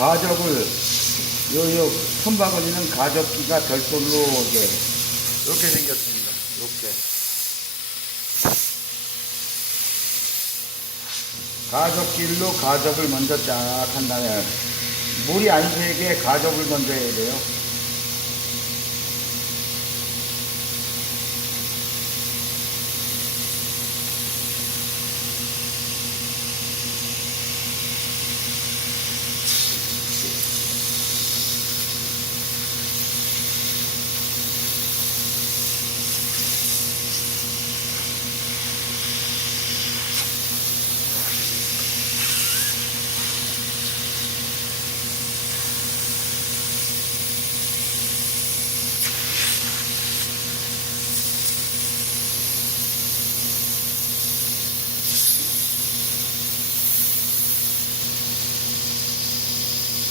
가적을 요요 손바구니는 가적기가 별도로 이게 이렇게 생겼습니다. 이렇게 가적길로 가적을 먼저 쫙 한 다음에 물이 안 새게 가적을 먼저 해야 돼요.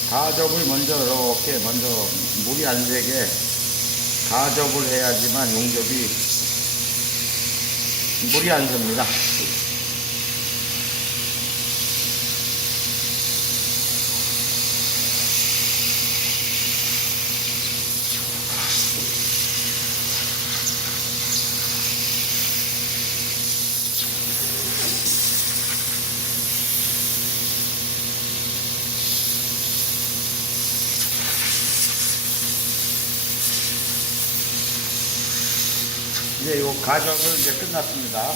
가적을 먼저 이렇게 먼저 물이 안 새게 가적을 해야지만 용접이 물이 안 셉니다. 이제 요 가적을 이제 끝났습니다.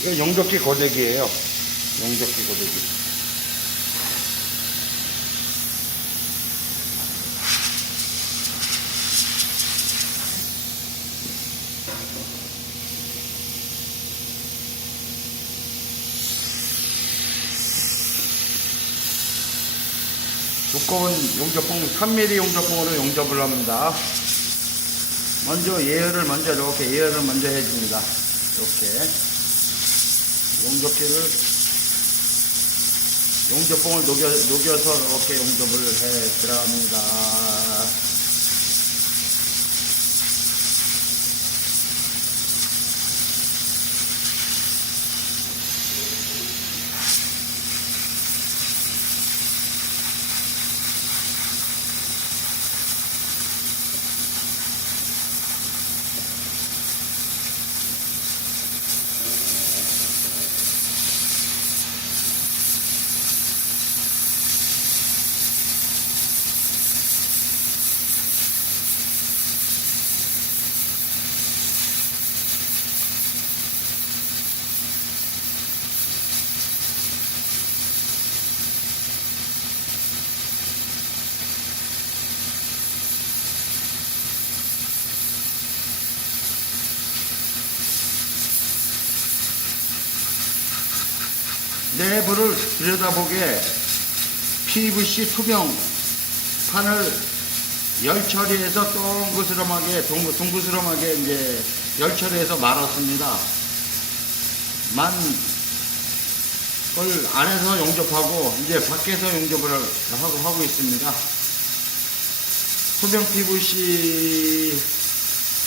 이거 용접기 고데기예요. 용접기 고데기. 두꺼운 용접봉, 3mm 용접봉으로 용접을 합니다. 먼저 예열을 먼저 이렇게 예열을 먼저 해줍니다. 이렇게 용접기를 용접봉을 녹여, 녹여서 이렇게 용접을 해 들어갑니다. 내부를 들여다보게 PVC 투명 판을 열 처리해서 동그스름하게 동, 동그스름하게 이제 열 처리해서 말았습니다. 만걸 안에서 용접하고 이제 밖에서 용접을 하고 하고 있습니다. 투명 PVC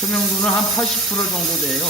투명도는 한 80% 정도 돼요.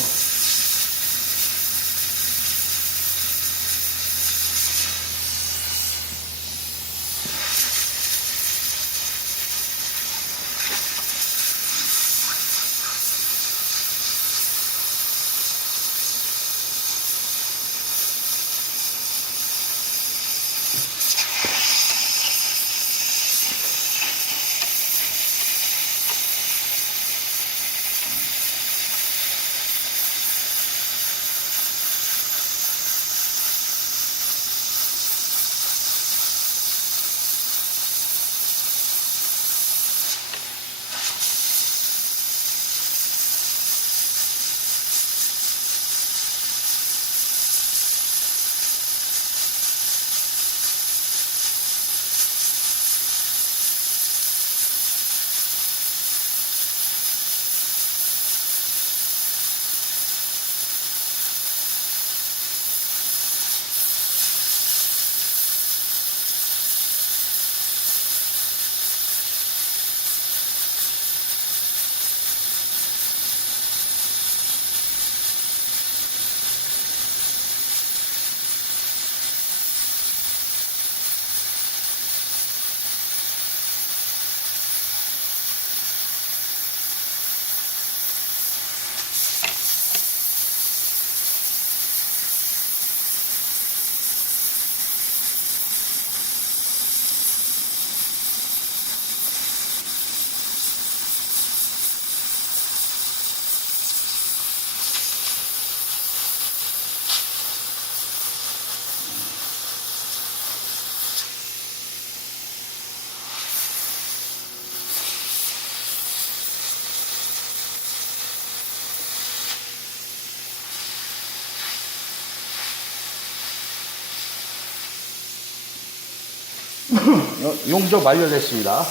용접 완료됐습니다.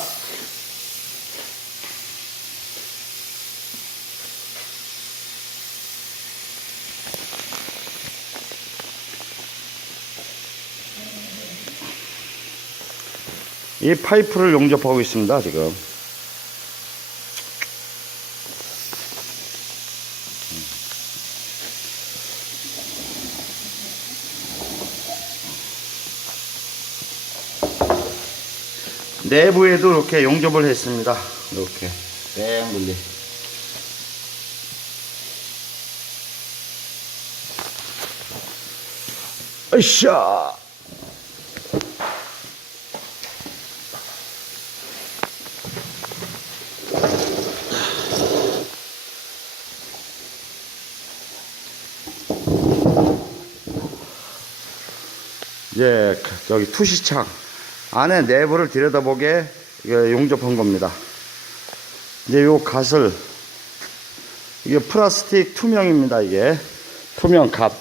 이 파이프를 용접하고 있습니다, 지금. 내부에도 이렇게 용접을 했습니다. 이렇게 뺑글리. 으쌰. 이제 여기 투시창 안에 내부를 들여다보게 용접한 겁니다. 이제 요 갓을 이게 플라스틱 투명입니다. 이게 투명 갓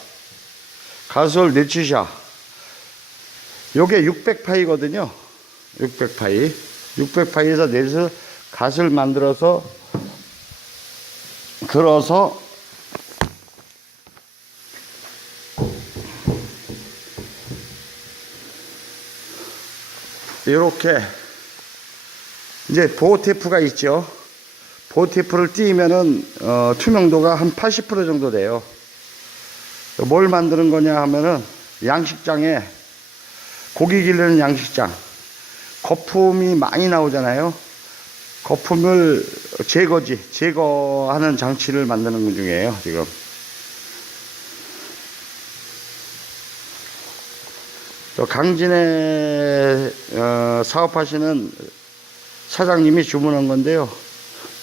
갓을 내치샤 요게 600파이거든요. 600파이 600파이에서 내서 갓을 만들어서 들어서 이렇게 이제 보호 테이프가 있죠. 보호 테이프를 띄면은 어, 투명도가 한 80% 정도 돼요. 뭘 만드는 거냐 하면은 양식장에 고기 기르는 양식장 거품이 많이 나오잖아요. 거품을 제거지 제거하는 장치를 만드는 것 중이에요 지금. 또 강진에 어, 사업하시는 사장님이 주문한 건데요.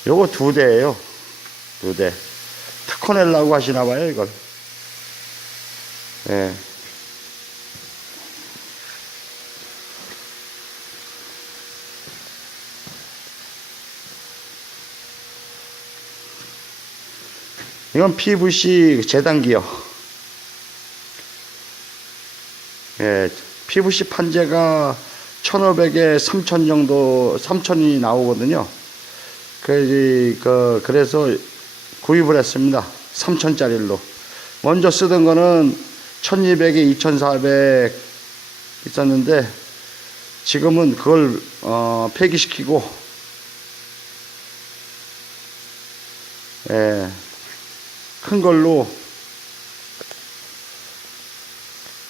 요거 두 대예요. 두 대. 특허 내려고 하시나 봐요, 이걸. 예. 이건 PVC 재단기요. 예, PVC 판재가 1,500에 3,000 정도, 3,000이 나오거든요. 그, 그, 그래서 구입을 했습니다. 3,000짜리로. 먼저 쓰던 거는 1,200에 2,400 있었는데, 지금은 그걸, 어, 폐기시키고, 예, 큰 걸로